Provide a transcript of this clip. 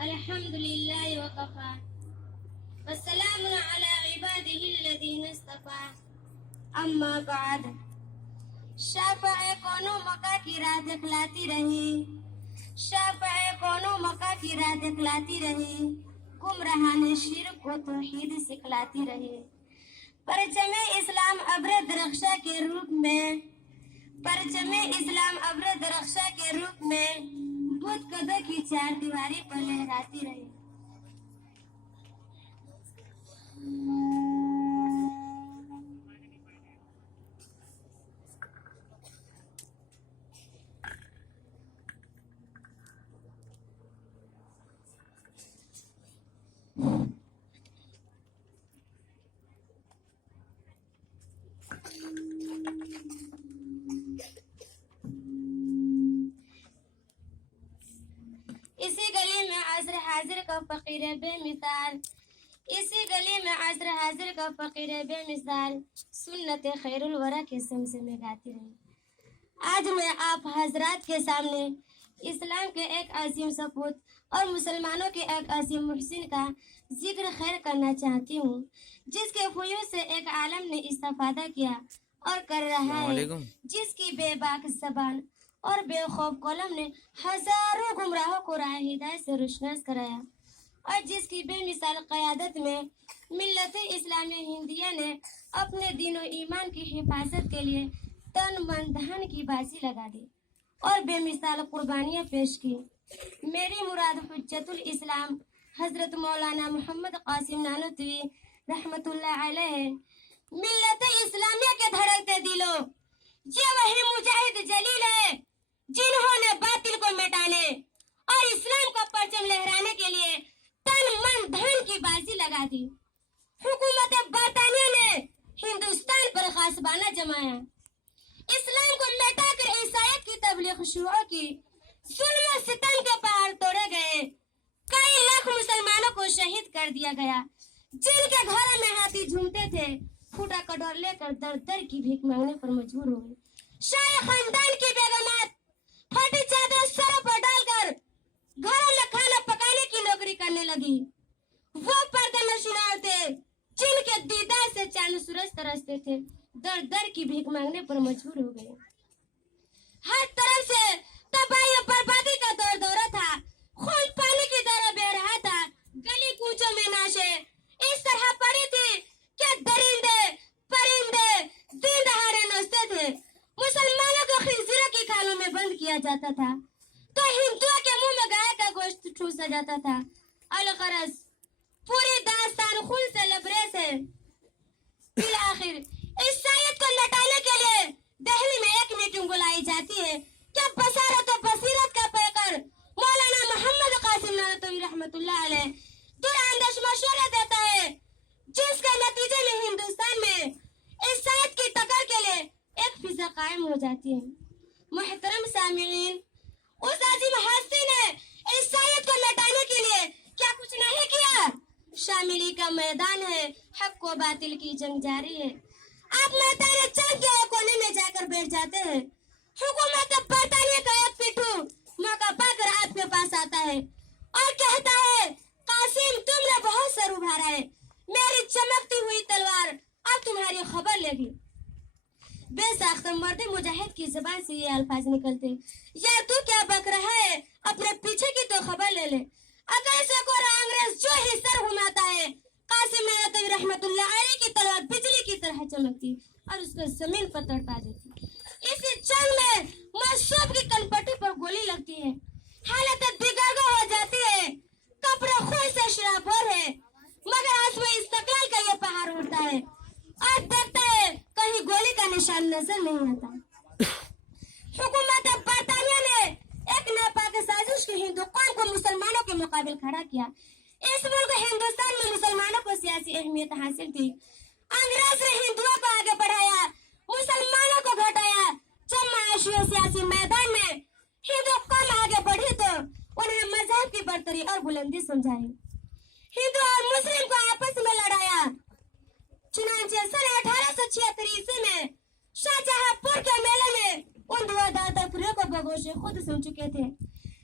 الحمد لله وكفى والسلام على عباده الذين اصطفى اما بعد شافع کونوں مکہ کی راہ دکھلاتی رہی شافع کونوں مکہ کی راہ دکھلاتی رہی گمراہان شرک کو توحید سکھلاتی رہی پرچم اسلام ابر درخشاں کے روپ میں پرچم اسلام ابر درخشاں کے روپ میں بدھ کدو کی چار دیواری پر لہراتی رہی اسی گلی میں عصر حاضر کا فقیر بے مثال اسی گلی میں عصر حاضر کا فقیر بے مثال سنت خیر الورا کے سمسمے گاتی رہی آج میں آپ حضرات کے سامنے اسلام کے ایک عظیم سپوت اور مسلمانوں کے ایک عظیم محسن کا ذکر خیر کرنا چاہتی ہوں جس کے فیوز سے ایک عالم نے استفادہ کیا اور کر رہا ہے جس کی بے باک زبان اور بے خوف قلم نے ہزاروں گمراہوں کو راہ ہدایت سے روشناس کرایا اور جس کی بے مثال قیادت میں ملت اسلامی ہندیہ نے اپنے دین و ایمان کی حفاظت کے لیے تن من دھن کی بازی لگا دی اور بے مثال قربانیاں پیش کی میری مراد حجت الاسلام حضرت مولانا محمد قاسم نانوتوی رحمت اللہ علیہ ملت اسلامیہ کے دھڑکتے دلوں یہ وہی مجاہد جلیل ہے جنہوں نے باطل کو مٹانے اور اسلام کا پرچم لہرانے کے لیے تن من دھن کی بازی لگا دی حکومت برطانیہ نے ہندوستان پر غاصبانہ جمایا اسلام کو مٹا کر عیسائیت کی تبلیغ شروع کی ظلم و ستم کے پہاڑ توڑے گئے کئی لاکھ مسلمانوں کو شہید کر دیا گیا جن کے گھروں میں ہاتھی جھومتے تھے پھوٹا کٹور لے کر در در کی بھیک مانگنے پر مجبور ہوئے شاہ خاندان کی بیگمات پھٹی چادر سر پر ڈال کر گھروں میں کھانا پکانے کی نوکری کرنے لگی وہ پردے نشین عورتیں جن کے دیدار سے چاند سورج ترستے تھے در در کی بھیک مانگنے پر مجبور ہو گئے ہر طرف سے تباہی و بربادی کا دور دورہ تھا خون پانی کی طرح بہ رہا تھا گلی کوچوں میں نعشیں اس طرح پڑی تھی کہ درندے پرندے دن دہاڑے نوچتے تھے مسلمانوں کو خنزیروں کی کھالوں میں بند کیا جاتا تھا تو ہندوؤں کے منہ میں گائے کا گوشت ٹھوسا جاتا تھا الغرض پوری داستان خون سے لبریز ہے بالآخر عیسائیت کو لٹانے کے لیے دہلی میں ایک میٹنگ بلائی جاتی ہے کہ بصارت و بصیرت کا پیکر مولانا محمد قاسم نانوتوی رحمت اللہ علیہ دراندش مشورہ دیتا ہے جس کے نتیجے میں ہندوستان میں عیسائیت کی ٹکر کے لیے ایک فضا قائم ہو جاتی ہے محترم سامعین اس عظیم ہستی نے عیسائیت کو لٹانے کے لیے کیا کچھ نہیں کیا شاملی کا میدان ہے حق و باطل کی جنگ جاری ہے آپ میدان جنگ کے کونے میں جا کر بیٹھ جاتے ہیں حکومت برطانیہ کا ایک پٹھو موقع پا کر آپ کے پاس آتا ہے اور کہتا ہے قاسم تم نے بہت سر ابھارا ہے میری چمکتی ہوئی تلوار اب تمہاری خبر لے گی بے ساختہ مرد مجاہد کی زبان سے یہ الفاظ نکلتے یا تو کیا بک رہا ہے اپنے پیچھے کی تو خبر لے لے اگر اسے کوئی انگریز جو ہی سر گھماتا ہے قاسم نانوتوی رحمت اللہ علیہ کی تلوار بجلی کی طرح چمکتی اور اس کو زمین پر تڑپا دیتی اسی جنگ میں مصوب کی کنپٹی پر گولی لگتی ہے حالت بگڑ ہو جاتی ہے کپڑے خون سے شرابور ہے مگر آسمان استقلال کا یہ پہاڑ اڑتا ہے اور دیکھتا ہے کہیں گولی کا نشان نظر نہیں آتا حکومت برطانیہ نے ایک ناپاک سازش کی ہندو قوم کو مسلمانوں کے مقابل کھڑا کیا اس ملک ہندوستان میں مسلمانوں کو سیاسی اہمیت حاصل تھی انگریز نے ہندوؤں کو آگے بڑھایا مسلمانوں کو گھٹایا جب معاشی و سیاسی میدان میں ہندو قوم آگے بڑھی تو انہیں مذہب کی برتری اور بلندی سمجھائی ہندو اور مسلم کو آپس میں لڑایا چنانچہ سن 1876 عیسوی میں شاہ جہاں پور کے میلے میں ان دو دادا پھروں کو بگوش خود سن چکے تھے